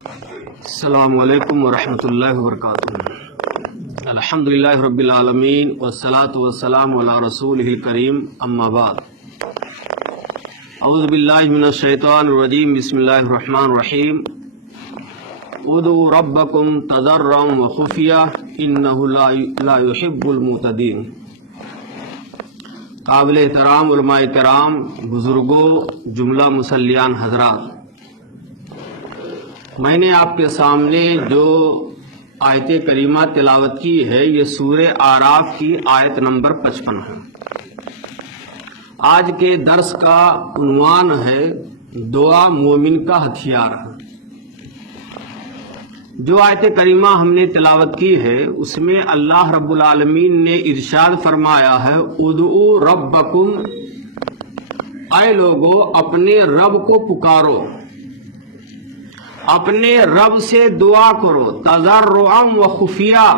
السلام علیکم ورحمۃ اللہ وبرکاتہ۔ الحمدللہ رب العالمین والصلاة والسلام علی رسولہ الکریم، اما بعد۔ اعوذ باللہ من الشیطان الرجیم، بسم اللہ الرحمن الرحیم۔ ادعوا ربکم تضرعا وخفیا انہ لا يحب المعتدین۔ قابل احترام علماء کرام، بزرگوں، جملہ مسلیان حضرات، میں نے آپ کے سامنے جو آیت کریمہ تلاوت کی ہے یہ سورہ اعراف کی آیت نمبر 55 ہے۔ آج کے درس کا عنوان ہے دعا مومن کا ہتھیار ہے۔ جو آیت کریمہ ہم نے تلاوت کی ہے اس میں اللہ رب العالمین نے ارشاد فرمایا ہے، ادعوا ربکم، اے لوگو اپنے رب کو پکارو، اپنے رب سے دعا کرو، تضرعا و خفیہ،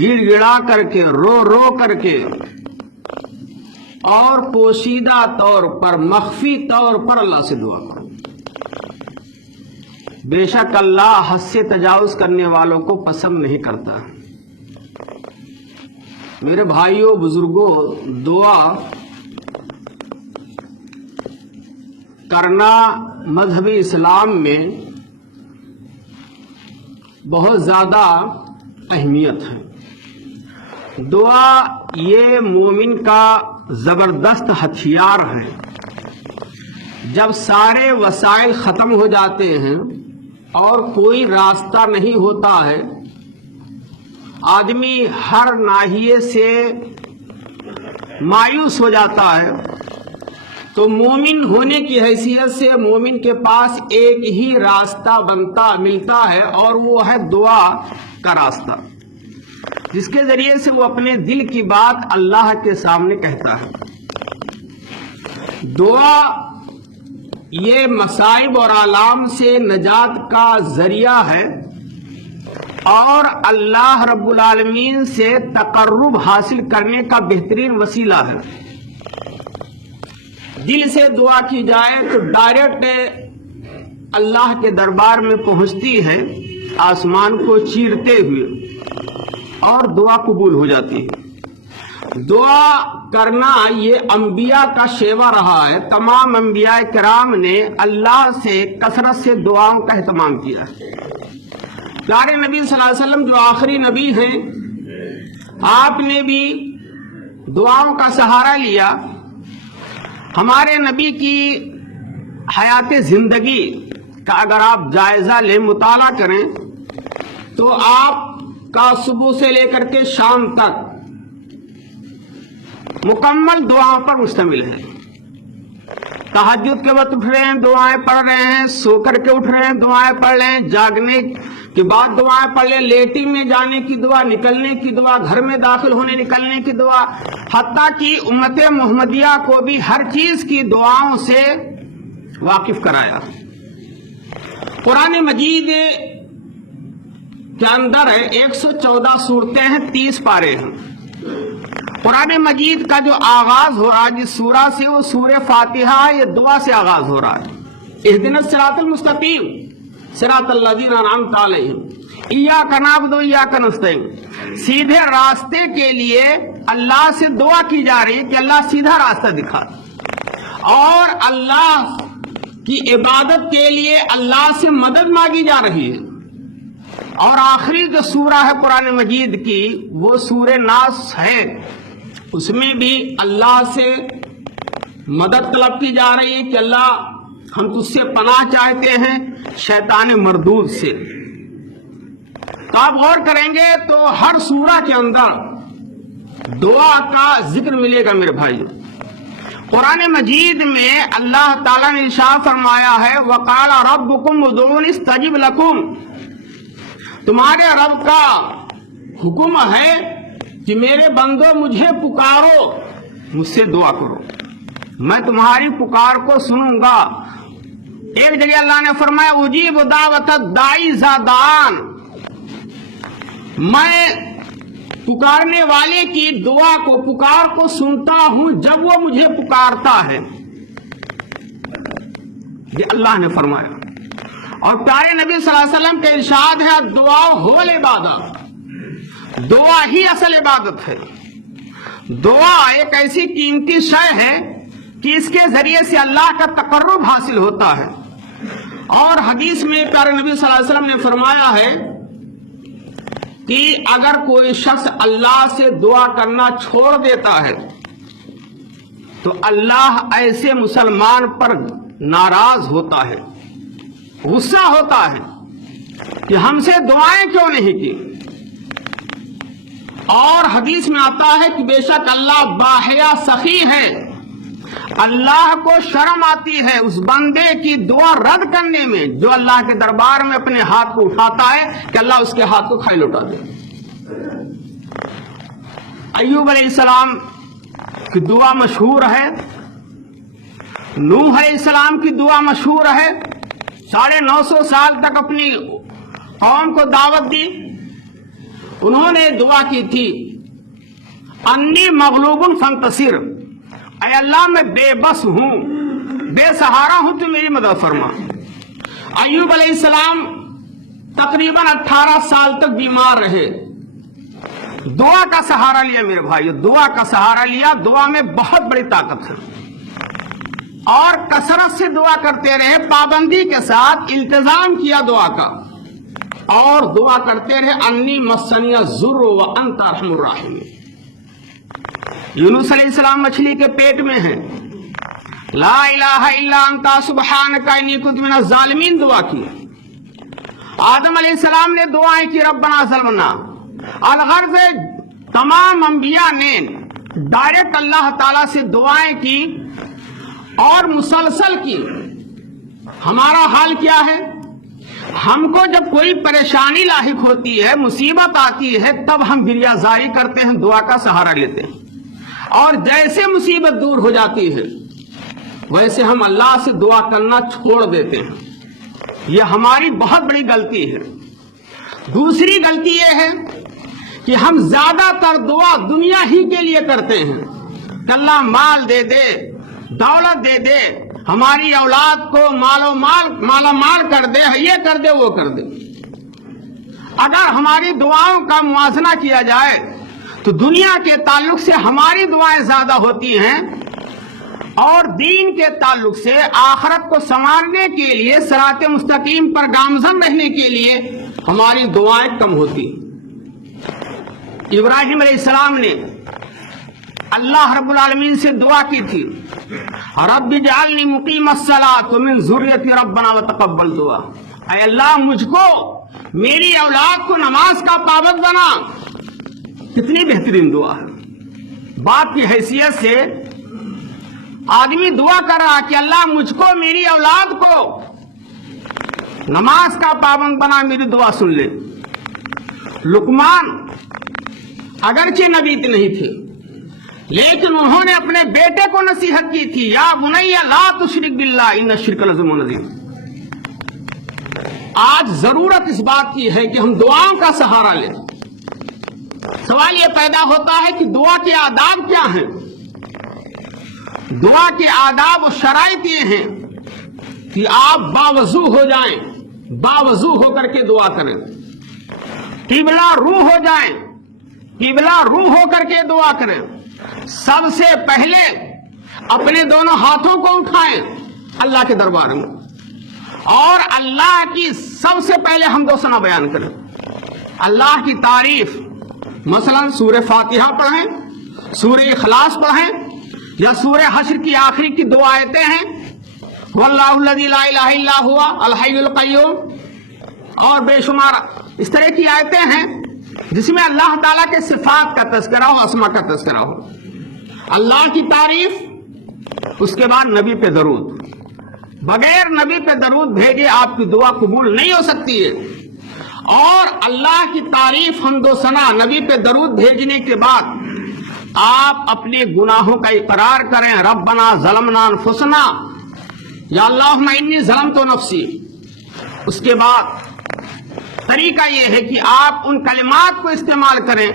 گڑ گڑا کر کے، رو رو کر کے، اور پوشیدہ طور پر، مخفی طور پر اللہ سے دعا کرو۔ بے شک اللہ حد سے تجاوز کرنے والوں کو پسند نہیں کرتا۔ میرے بھائیوں، بزرگوں، دعا کرنا مذہب اسلام میں بہت زیادہ اہمیت ہے۔ دعا یہ مومن کا زبردست ہتھیار ہے۔ جب سارے وسائل ختم ہو جاتے ہیں اور کوئی راستہ نہیں ہوتا ہے، آدمی ہر ناحیے سے مایوس ہو جاتا ہے، تو مومن ہونے کی حیثیت سے مومن کے پاس ایک ہی راستہ ملتا ہے، اور وہ ہے دعا کا راستہ، جس کے ذریعے سے وہ اپنے دل کی بات اللہ کے سامنے کہتا ہے۔ دعا یہ مصائب اور آلام سے نجات کا ذریعہ ہے، اور اللہ رب العالمین سے تقرب حاصل کرنے کا بہترین وسیلہ ہے۔ دل سے دعا کی جائے تو ڈائریکٹ اللہ کے دربار میں پہنچتی ہے، آسمان کو چیرتے ہوئے، اور دعا قبول ہو جاتی ہے۔ دعا کرنا یہ انبیاء کا شیوا رہا ہے۔ تمام انبیاء کرام نے اللہ سے کثرت سے دعاؤں کا اہتمام کیا ہے۔ پیارے نبی صلی اللہ علیہ وسلم جو آخری نبی ہیں، آپ نے بھی دعاؤں کا سہارا لیا۔ ہمارے نبی کی حیات زندگی کا اگر آپ جائزہ لیں، مطالعہ کریں، تو آپ کا صبح سے لے کر کے شام تک مکمل دعاؤں پر مشتمل ہے۔ تہجد کے وقت اٹھ رہے ہیں دعائیں پڑھ رہے ہیں، سو کر کے اٹھ رہے ہیں دعائیں پڑھ رہے ہیں، جاگنے کے بعد دعائیں پڑھ لیں، لیٹنگ میں جانے کی دعا، نکلنے کی دعا، گھر میں داخل ہونے نکلنے کی دعا، حتیٰ کہ امت محمدیہ کو بھی ہر چیز کی دعاؤں سے واقف کرایا۔ قرآن مجید کے اندر 114 صورتیں ہیں، 30 پارے ہیں۔ قرآن مجید کا جو آغاز ہو رہا ہے جس سورہ سے، وہ سورہ فاتحہ، یہ دعا سے آغاز ہو رہا ہے۔ اہدنا الصراط المستقیم صراط الذین انعمت علیہم ایاک نعبد و ایاک نستعین۔ سیدھے راستے کے لیے اللہ سے دعا کی جا رہی ہے کہ اللہ سیدھا راستہ دکھا، اور اللہ کی عبادت کے لیے اللہ سے مدد مانگی جا رہی ہے۔ اور آخری جو سورہ ہے قرآن مجید کی، وہ سورہ ناس ہے، اس میں بھی اللہ سے مدد طلب کی جا رہی ہے کہ اللہ ہم تجھ سے پناہ چاہتے ہیں شیطان مردود سے۔ تو آپ غور کریں گے تو ہر سورہ کے اندر دعا کا ذکر ملے گا۔ میرے بھائی، قرآن مجید میں اللہ تعالیٰ نے ارشاد فرمایا ہے، وَقَالَ رَبُّكُمْ ادْعُونِي اسْتَجِبْ لَكُمْ۔ تمہارے رب کا حکم ہے کہ میرے بندو مجھے پکارو، مجھ سے دعا کرو، میں تمہاری پکار کو سنوں گا۔ ایک جگہ اللہ نے فرمایا، اجیب دعوت الداعی اذا دعان، میں پکارنے والے کی دعا کو، پکار کو سنتا ہوں جب وہ مجھے پکارتا ہے، یہ اللہ نے فرمایا۔ اور پیارے نبی صلی اللہ علیہ وسلم کا ارشاد ہے دعا هو العبادہ، دعا ہی اصل عبادت ہے۔ دعا ایک ایسی قیمتی شے ہے کہ اس کے ذریعے سے اللہ کا تقرب حاصل ہوتا ہے۔ اور حدیث میں پیارے نبی صلی اللہ علیہ وسلم نے فرمایا ہے کہ اگر کوئی شخص اللہ سے دعا کرنا چھوڑ دیتا ہے تو اللہ ایسے مسلمان پر ناراض ہوتا ہے، غصہ ہوتا ہے کہ ہم سے دعائیں کیوں نہیں کی۔ اور حدیث میں آتا ہے کہ بے شک اللہ باحیا سخی ہے، اللہ کو شرم آتی ہے اس بندے کی دعا رد کرنے میں جو اللہ کے دربار میں اپنے ہاتھ کو اٹھاتا ہے کہ اللہ اس کے ہاتھ کو کھائے لوٹا دے۔ ایوب علیہ السلام کی دعا مشہور ہے، نوح علیہ السلام کی دعا مشہور ہے، 950 سال تک اپنی قوم کو دعوت دی۔ انہوں نے دعا کی تھی انی مغلوب فانتصر، اے اللہ میں بے بس ہوں، بے سہارا ہوں، تو میری مدد فرما۔ ایوب علیہ السلام تقریباً 18 سال تک بیمار رہے، دعا کا سہارا لیا میرے بھائی، دعا کا سہارا لیا۔ دعا میں بہت بڑی طاقت ہے اور کثرت سے دعا کرتے رہے، پابندی کے ساتھ التزام کیا دعا کا، اور دعا کرتے رہے انی مسنی الضر وانت ارحم الراحمین۔ یونس علیہ السلام مچھلی کے پیٹ میں ہے، لا الہ الا انت سبحانک انی کنت من الظالمین دعا کی۔ آدم علیہ السلام نے دعائیں کی ربنا ظلمنا۔ الغرض تمام انبیاء نے ڈائریکٹ اللہ تعالیٰ سے دعائیں کی اور مسلسل کی۔ ہمارا حال کیا ہے؟ ہم کو جب کوئی پریشانی لاحق ہوتی ہے، مصیبت آتی ہے، تب ہم گریہ کرتے ہیں، دعا کا سہارا لیتے ہیں، اور جیسے مصیبت دور ہو جاتی ہے ویسے ہم اللہ سے دعا کرنا چھوڑ دیتے ہیں۔ یہ ہماری بہت بڑی غلطی ہے۔ دوسری غلطی یہ ہے کہ ہم زیادہ تر دعا دنیا ہی کے لیے کرتے ہیں کہ اللہ مال دے دے، دولت دے دے، ہماری اولاد کو مالا مال کر دے، یہ کر دے، وہ کر دے۔ اگر ہماری دعاؤں کا موازنہ کیا جائے تو دنیا کے تعلق سے ہماری دعائیں زیادہ ہوتی ہیں، اور دین کے تعلق سے آخرت کو سنوارنے کے لیے، صراط مستقیم پر گامزن رہنے کے لیے ہماری دعائیں کم ہوتی ہیں۔ ابراہیم علیہ السلام نے اللہ رب العالمین سے دعا کی تھی رب اجعلنی مقیم الصلاۃ ومن ذریتی ربنا وتقبل دعا، اے اللہ مجھ کو، میری اولاد کو نماز کا پابند بنا۔ کتنی بہترین دعا ہے۔ باپ کی حیثیت سے آدمی دعا کر رہا کہ اللہ مجھ کو، میری اولاد کو نماز کا پابند بنا، میری دعا سن لے۔ لقمان اگرچہ نبی نہیں تھے لیکن انہوں نے اپنے بیٹے کو نصیحت کی تھی یا بنی لا تشرک باللہ ان الشرک لظلم عظیم۔ آج ضرورت اس بات کی ہے کہ ہم دعاؤں کا سہارا لیں۔ سوال یہ پیدا ہوتا ہے کہ دعا کے آداب کیا ہیں؟ دعا کے آداب و شرائط یہ ہیں کہ آپ باوضو ہو جائیں، باوضو ہو کر کے دعا کریں، قبلہ رو ہو جائیں، قبلہ رو ہو کر کے دعا کریں، سب سے پہلے اپنے دونوں ہاتھوں کو اٹھائیں اللہ کے دربار میں، اور اللہ کی سب سے پہلے حمد و ثنا بیان کریں، اللہ کی تعریف۔ مثلا سورہ فاتحہ پڑھیں، سورہ اخلاص پڑھیں، یا سورہ حشر کی آخری کی دو آیتیں ہیں واللہ الذی لا الہ الا هو الحی القیوم، اور بے شمار اس طرح کی آیتیں ہیں جس میں اللہ تعالیٰ کے صفات کا تذکرہ ہو، اسما کا تذکرہ ہو، اللہ کی تعریف، اس کے بعد نبی پہ درود۔ بغیر نبی پہ درود بھیجے آپ کی دعا قبول نہیں ہو سکتی ہے، اور اللہ کی تعریف، حمد و ثنا، نبی پہ درود بھیجنے کے بعد آپ اپنے گناہوں کا اقرار کریں، ربنا ظلمنا انفسنا، یا اللہم انی ظلمت نفسی۔ اس کے بعد طریقہ یہ ہے کہ آپ ان کلمات کو استعمال کریں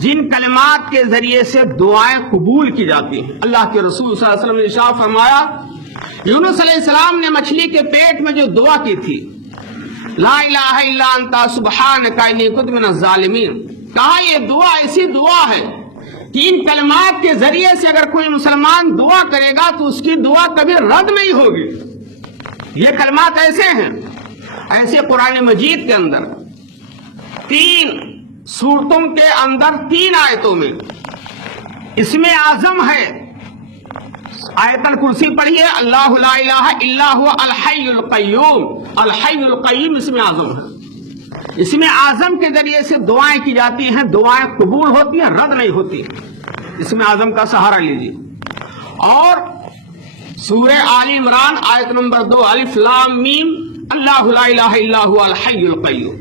جن کلمات کے ذریعے سے دعائیں قبول کی جاتی ہیں۔ اللہ کے رسول صلی اللہ علیہ وسلم نے ارشاد فرمایا यूनुस अलैहिस्सलाम ने मछली के पेट में जो दुआ की थी, ला इलाहा इल्ला अंता सुब्हानका इन्नी कुन्तु मिनज़ ज़ालिमीन, कहा ये दुआ ऐसी दुआ है कि इन कलमात के जरिए से अगर कोई मुसलमान दुआ करेगा तो उसकी दुआ कभी रद्द नहीं होगी। ये कलमात ऐसे हैं, ऐसे कुरान मजीद के अंदर 3 सूरतों के अंदर 3 आयतों में इसमें आजम है। आयतल कुर्सी पढ़िए, अल्लाहु ला इलाहा इल्ला हुवा अल हय्युल क़य्यूम, अल हय्युल क़य्यूम इसमें आजम है। इसमें आजम के जरिए से दुआएं की जाती हैं, दुआएं कबूल होती हैं, रद्द नहीं होती। इसमें आजम का सहारा लीजिए। और सूरह आल इमरान आयत नंबर 2 अलिफ लाम मीम अल्लाहु ला इलाहा इल्ला हुवा अल हय्युल क़य्यूम।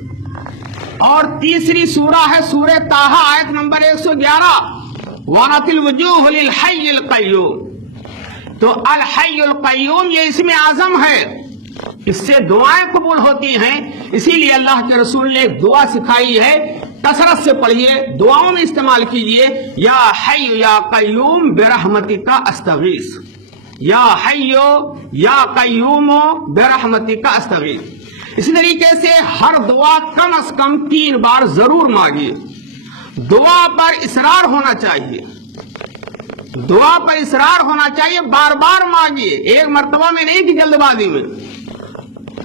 और तीसरी सूरह है सूरह ताहा आयत नंबर 111 वनतिल वजूह लिल हय्यिल क़य्यूम। तो अल हय्युल क़य्यूम ये इसमें आजम है, इससे दुआएं कबूल होती हैं। इसीलिए अल्लाह के रसूल ने एक दुआ सिखाई है, कसरत से पढ़िए, दुआओं में इस्तेमाल कीजिए। या हय्यु या क़य्यूम बिरहमतिका अस्तगीस, या हय्यु या क़य्यूम बिरहमतिका अस्तगीस। इसी तरीके से हर दुआ कम से कम 3 बार जरूर मांगिए। दुआ पर इसरार होना चाहिए, दुआ पर इसरार होना चाहिए, बार बार मांगिए, एक मर्तबा में नहीं कि जल्दबाजी में।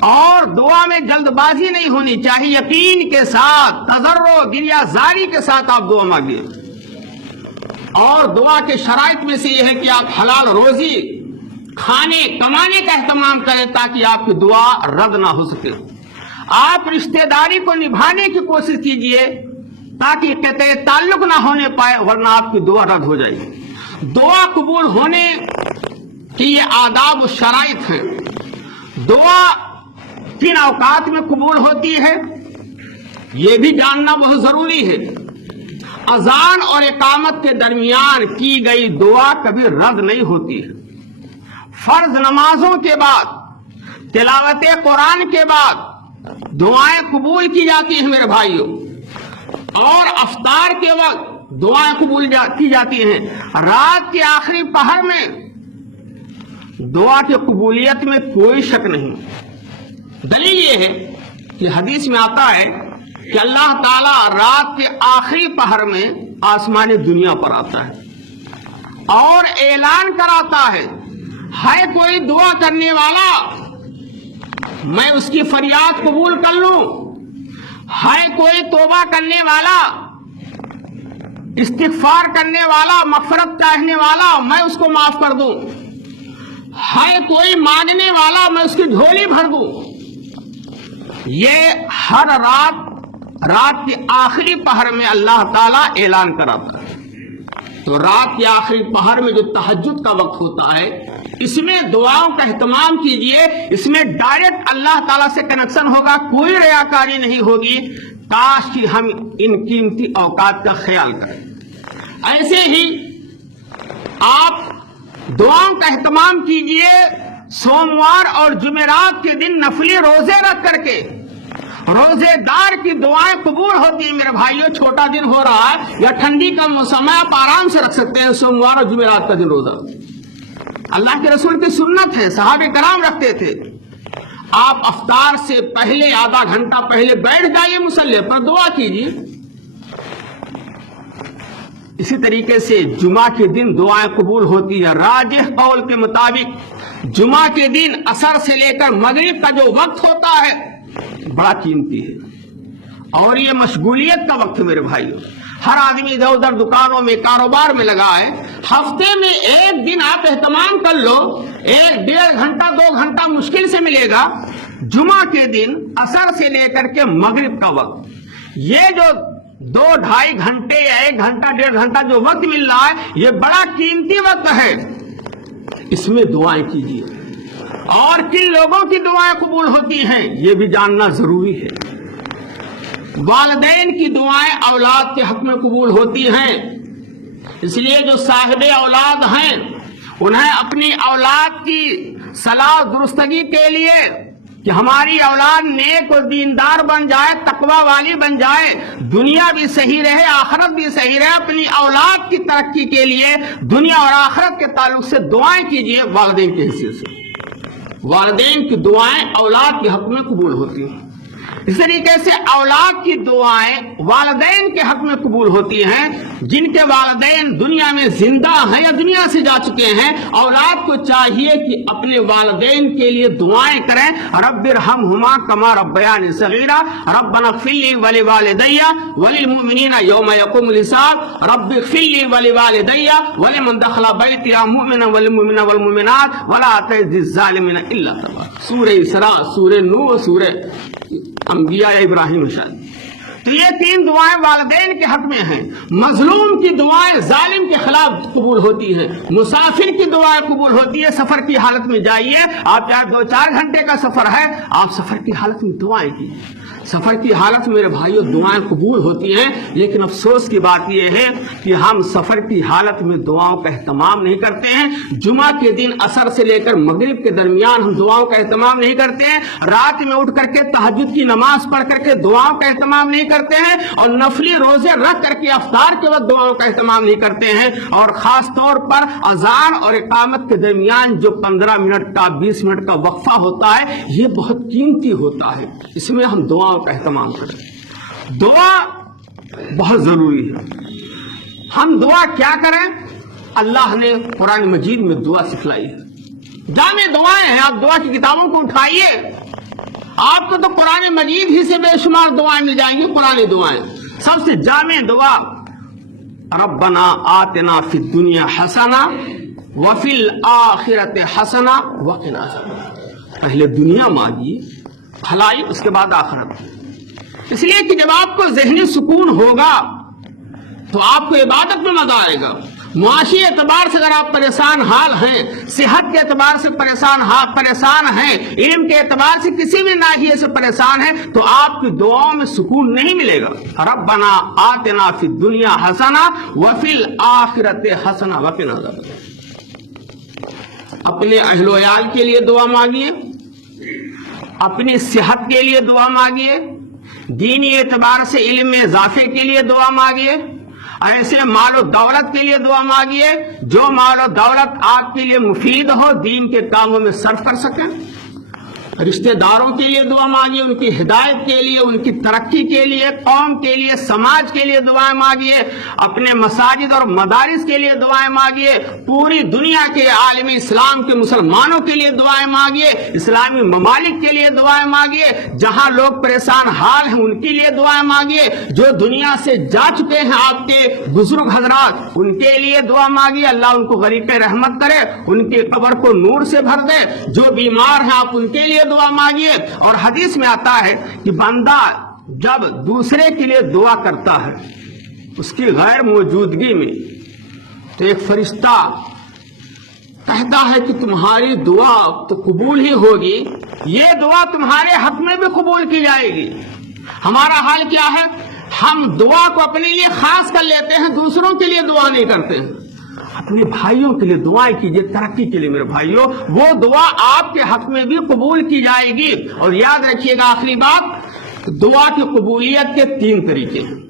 और दुआ में जल्दबाजी नहीं होनी चाहिए, यकीन के साथ, तजर्रो गिरिया जारी के साथ आप दुआ मांगिए। और दुआ के शराइत में से यह है कि आप हलाल रोजी खाने कमाने का एहतमाम करें ताकि आपकी दुआ रद्द ना हो सके। आप रिश्तेदारी को निभाने की कोशिश कीजिए ताकि कहते ताल्लुक ना होने पाए, वरना आपकी दुआ रद्द हो जाएगी। दुआ कबूल होने की ये आदाब और शराइत है। दुआ किन औकात में कबूल होती है ये भी जानना बहुत जरूरी है। अजान और इकामत के दरमियान की गई दुआ कभी रद्द नहीं होती है। फर्ज नमाजों के बाद, तिलावत कुरान के बाद दुआएं कबूल की जाती हैं मेरे भाइयों। और अफ्तार के वक्त दुआएं कबूल की जाती हैं। रात के आखिरी पहर में दुआ की कबूलियत में कोई शक नहीं। दलील ये है कि हदीस में आता है कि अल्लाह ताला रात के आखिरी पहर में आसमानी दुनिया पर आता है और ऐलान कराता है कोई दुआ करने वाला, मैं उसकी फरियाद कबूल कर लूं। है कोई तौबा करने वाला, इस्तिगफार करने वाला, मग़फ़िरत चाहने वाला, मैं उसको माफ कर दूं। है कोई मांगने वाला, मैं उसकी झोली भर दूं। ये हर रात के आखिरी पहर में अल्लाह ताला ऐलान कराता है। तो रात के आखिरी पहर में जो तहज्जुद का वक्त होता है, इसमें दुआओं का एहतमाम कीजिए। इसमें डायरेक्ट अल्लाह ताला से कनेक्शन होगा, कोई रियाकारी नहीं होगी। काश कि हम इन कीमती औकात का ख्याल करें। ऐसे ही आप दुआओं का एहतमाम कीजिए। सोमवार और जुमेरात के दिन नफली रोजे रख करके रोजेदार की दुआएं कबूल होती है मेरे भाइयों। छोटा दिन हो रहा है या ठंडी का मौसम है, आप आराम से रख सकते हैं सोमवार और जुमेरात का दिन रोजा। अल्लाह के रसूल की सुन्नत है, सहाबे कराम रखते थे। आप अफ्तार से पहले आधा घंटा पहले बैठ जाइए मुसल्ले पर, दुआ कीजिए। इसी तरीके से जुमा के दिन दुआएं कबूल होती है। राजिह कौल के मुताबिक जुमा के दिन असर से लेकर मगरिब का जो वक्त होता है बड़ा कीमती है और ये मशगूलियत का वक्त है मेरे भाइयों। हर आदमी इधर उधर दुकानों में, कारोबार में लगा है। हफ्ते में एक दिन आप एहतमाम कर लो, 1-1.5 घंटा 2 घंटा मुश्किल से मिलेगा। जुमा के दिन असर से लेकर के मगरिब का वक्त, ये जो 2-2.5 घंटे या 1 घंटा 1.5 घंटा जो वक्त मिल रहा है, ये बड़ा कीमती वक्त है। इसमें दुआएं कीजिए। और किन लोगों की दुआएं कबूल होती हैं ये भी जानना जरूरी है। वालिदैन की दुआएं औलाद के हक में कबूल होती हैं। इसलिए जो साहिबे औलाद हैं उन्हें अपनी औलाद की सलाह दुरुस्तगी के लिए कि हमारी औलाद नेक और दीनदार बन जाए, तकवा वाली बन जाए, दुनिया भी सही रहे आखिरत भी सही रहे, अपनी औलाद की तरक्की के लिए दुनिया और आखिरत के ताल्लुक से दुआएं कीजिए वालिदैन के हिस्से से। वालिदैन की दुआएं औलाद के हक में कबूल होती हैं। इस तरीके से औलाद की दुआएं वालिदैन के हक में कबूल होती हैं। जिनके वालिदैन दुनिया में जिंदा हैं या दुनिया से जा चुके हैं, औलाद को चाहिए कि अपने वालिदैन के लिए दुआएं करें। रब्बिरहमहुमा कमा रब्बयानी सगीरा, रब्बना इग़फिरली वलिवालिदैया वलिलमुमिनीना यौम यक़ूमुल हिसाब, रब्बिग़फिरली वलिवालिदैया वलिमन दख़ला बैतिया मुमिनन वलिलमुमिनीना वलमुमिनात वला तज़िद ज़ालिमीना इल्ला तबारा। सूरह इसरा, सूरह नूह, सूरह अंबिया इब्राहिम शायद। तो ये 3 दुआएं वालिदैन के हक में हैं। मजलूम की दुआएं जालिम के खिलाफ कबूल होती है। मुसाफिर की दुआएं कबूल होती है। सफर की हालत में जाइए, आप चाहे 2-4 घंटे का सफर है, आप सफर की हालत में दुआएं कीजिए। सफर की हालत में मेरे भाइयों दुआएं कबूल होती हैं। लेकिन अफसोस की बात यह है कि हम सफर की हालत में दुआओं का एहतमाम नहीं करते हैं। जुमा के दिन असर से लेकर मगरिब के दरमियान हम दुआओं का एहतमाम नहीं करते हैं। रात में उठ करके तहज्जुद की नमाज पढ़ करके दुआओं का एहतमाम नहीं करते हैं। और नफली रोजे रख करके अफ्तार के वक्त दुआओं का एहतमाम नहीं करते हैं। और खास तौर पर अजान और इकामत के दरमियान जो 15 मिनट का 20 मिनट का वक्फा होता है, ये बहुत कीमती होता है। इसमें हम दुआओं का एहतमाम करें। दुआ बहुत जरूरी है। हम दुआ क्या करें? अल्लाह ने कुरान मजीद में दुआ सिखलाई है। जामे दुआएं हैं। आप दुआ की किताबों को उठाइए, आपको तो कुरान मजीद ही से बेशुमार दुआएं मिल जाएंगी। कुरानी दुआएं सबसे जामे दुआ रब्बना आतिना फिद दुनिया हसना व फिल आखिरति हसना व क़िना अज़ाबन्नार। पहले दुनिया मांगिए भलाई, उसके बाद आखिरत। इसलिए कि जब आपको ज़हनी सुकून होगा तो आपको इबादत में मजा आएगा। मुआशी एतबार से अगर आप परेशान हाल हैं, सेहत के एतबार से परेशान हैं, इल्म के एतबार से किसी भी नाहिए से परेशान हैं, तो आपकी दुआओं में सुकून नहीं मिलेगा। रब्बना आतिना फिद दुनिया हसना व फिल आखिरति हसना व क़िना अज़ाबन्नार। अपने अहलो अयाल के लिए दुआ मांगिए, अपनी सेहत के लिए दुआ मांगिए, दीनी एतबार से इल्म में इजाफे के लिए दुआ मांगिए, ऐसे मालो दौलत के लिए दुआ मांगिए जो मालो दौलत आपके लिए मुफीद हो, दीन के कामों में सर्फ कर सकें। रिश्तेदारों के लिए दुआ मांगिए, उनकी हिदायत के लिए, उनकी तरक्की के लिए, कौम के लिए, समाज के लिए दुआएं मांगिए। अपने मसाजिद और मदारिस के लिए दुआएं मांगिए। पूरी दुनिया के आलम इस्लाम के मुसलमानों के लिए दुआएं मांगिए। इस्लामी ममालिक के लिए दुआएं मांगिए। जहां लोग परेशान हाल हैं उनके लिए दुआएं मांगिए। जो दुनिया से जा चुके हैं आपके बुजुर्ग हजरात, उनके लिए दुआ मांगिए। अल्लाह उनको गरीक़े रहमत करे, उनकी कब्र को नूर से भर दे। जो बीमार हैं आप उनके लिए दुआ मांगिए। और हदीस में आता है कि बंदा जब दूसरे के लिए दुआ करता है उसकी गैर मौजूदगी में, तो एक फरिश्ता कहता है कि तुम्हारी दुआ तो कबूल ही होगी, ये दुआ तुम्हारे हक में भी कबूल की जाएगी। हमारा हाल क्या है? हम दुआ को अपने लिए खास कर लेते हैं, दूसरों के लिए दुआ नहीं करते हैं। अपने भाइयों के लिए दुआएं कीजिए, तरक्की के लिए मेरे भाइयों, वो दुआ आपके हक में भी कबूल की जाएगी। और याद रखिएगा आखिरी बात, दुआ की कबूलियत के 3 तरीके हैं।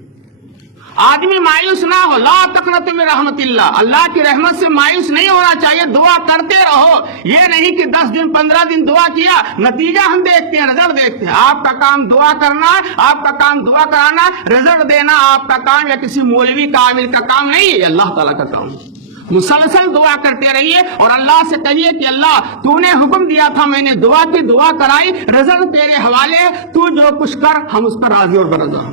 आदमी मायूस ना हो, ला तक़नतु मिन रहमतिल्लाह, अल्लाह की रहमत से मायूस नहीं होना चाहिए। दुआ करते रहो, ये नहीं कि 10 दिन 15 दिन दुआ किया, नतीजा हम देखते हैं, रिजल्ट देखते हैं। आपका काम दुआ करना, आपका काम दुआ कराना, रिजल्ट देना आपका काम या किसी मौलवी कामिल का काम नहीं है, अल्लाह ताला का काम है। मुसलसल दुआ करते रहिए और अल्लाह से कहिए कि अल्लाह तूने हुक्म दिया था, मैंने दुआ की, दुआ कराई, रिजल्ट तेरे हवाले, तू जो कुछ कर हम उस पर राजी और बरज़ा।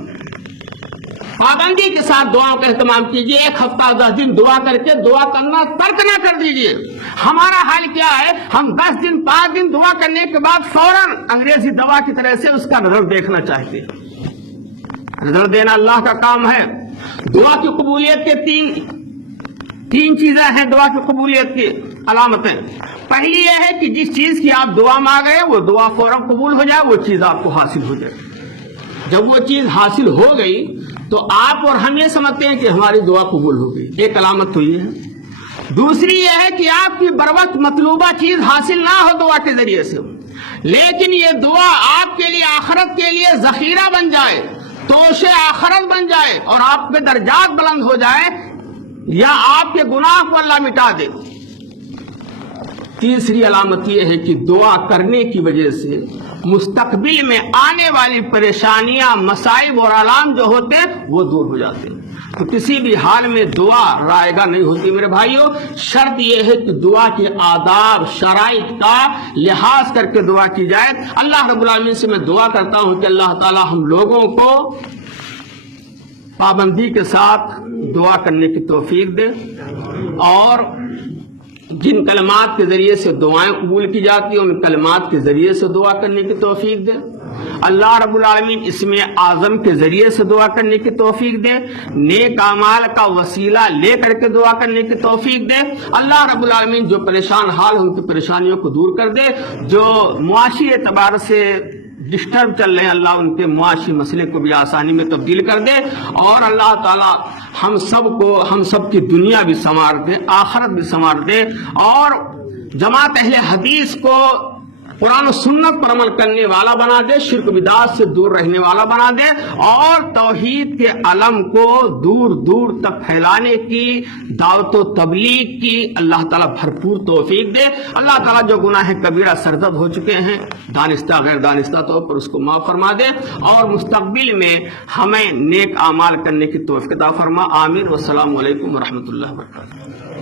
पाबंदी के साथ दुआओं का इस्तेमाल कीजिए। 1 हफ्ता 10 दिन दुआ करके दुआ करना तर्क ना कर दीजिए। हमारा हाल क्या है? हम 10 दिन 5 दिन दुआ करने के बाद फौरन अंग्रेजी दवा की तरह से उसका रिजल्ट देखना चाहते हैं। रिजल्ट देना अल्लाह का काम है। दुआ की कबूलियत के तीन चीजें हैं। दुआ की कबूलियत की अलामतें, पहली यह है कि जिस चीज की आप दुआ मांग रहे हैं वो दुआ फौरन कबूल हो जाए, वो चीज आपको हासिल हो जाए। जब वो चीज हासिल हो गई तो आप और हम ये समझते हैं कि हमारी दुआ कबूल हो गई, एक अलामत तो ये है। दूसरी ये है कि आपकी बरवक्त मतलूबा चीज हासिल ना हो दुआ के जरिए से, लेकिन ये दुआ आपके लिए आखिरत के लिए जखीरा बन जाए, तोशे आखिरत बन जाए और आप पे दर्जात बुलंद हो जाए या आपके गुनाह को अल्लाह मिटा दे। तीसरी अलामत यह है कि दुआ करने की वजह से मुस्तकबिल में आने वाली परेशानियां, मसाइब और आलाम जो होते हैं वो दूर हो जाते हैं। तो किसी भी हाल में दुआ रायगा नहीं होती मेरे भाइयों। शर्त यह है कि दुआ के आदाब, शराइत का लिहाज करके दुआ की जाए। अल्लाह रब्बुल आलमीन से मैं दुआ करता हूं कि अल्लाह ताला हम लोगों को पाबंदी के साथ दुआ करने की तौफीक दे और जिन कलमात के जरिए से दुआएं कबूल की जाती हैं उन कलमात के जरिए से दुआ करने की तौफीक दे। अल्लाह रब्बुल आलमीन इसमें आज़म के जरिए से दुआ करने की तौफीक दे। नेक अमाल का वसीला लेकर के दुआ करने की तौफीक दे। अल्लाह रब्बुल आलमीन जो परेशान हाल उनकी परेशानियों को दूर कर दे। जो मुआशी एतबार से डिस्टर्ब चल रहे हैं, अल्लाह उनके मुआशी मसले को भी आसानी में तब्दील कर दे। और अल्लाह ताला हम सब की दुनिया भी संवार दे, आखिरत भी संवार दे और जमात अहले हदीस को कुरान और सुन्नत पर अमल करने वाला बना दे, शिर्क बिदात से दूर रहने वाला बना दे और तौहीद के अलम को दूर दूर तक फैलाने की, दावत व तबलीग की अल्लाह ताला भरपूर तौफीक दे। अल्लाह ताला जो गुनाह कबीरा सरजद हो चुके हैं दानिस्ता गैर दानिस्ता तौर पर उसको माफ फरमा दे और मुस्तकबिल में हमें नेक आमाल करने की तौफीक अता फरमा। आमीन। वस्सलामु अलैकुम व रहमतुल्लाहि व बरकातहू।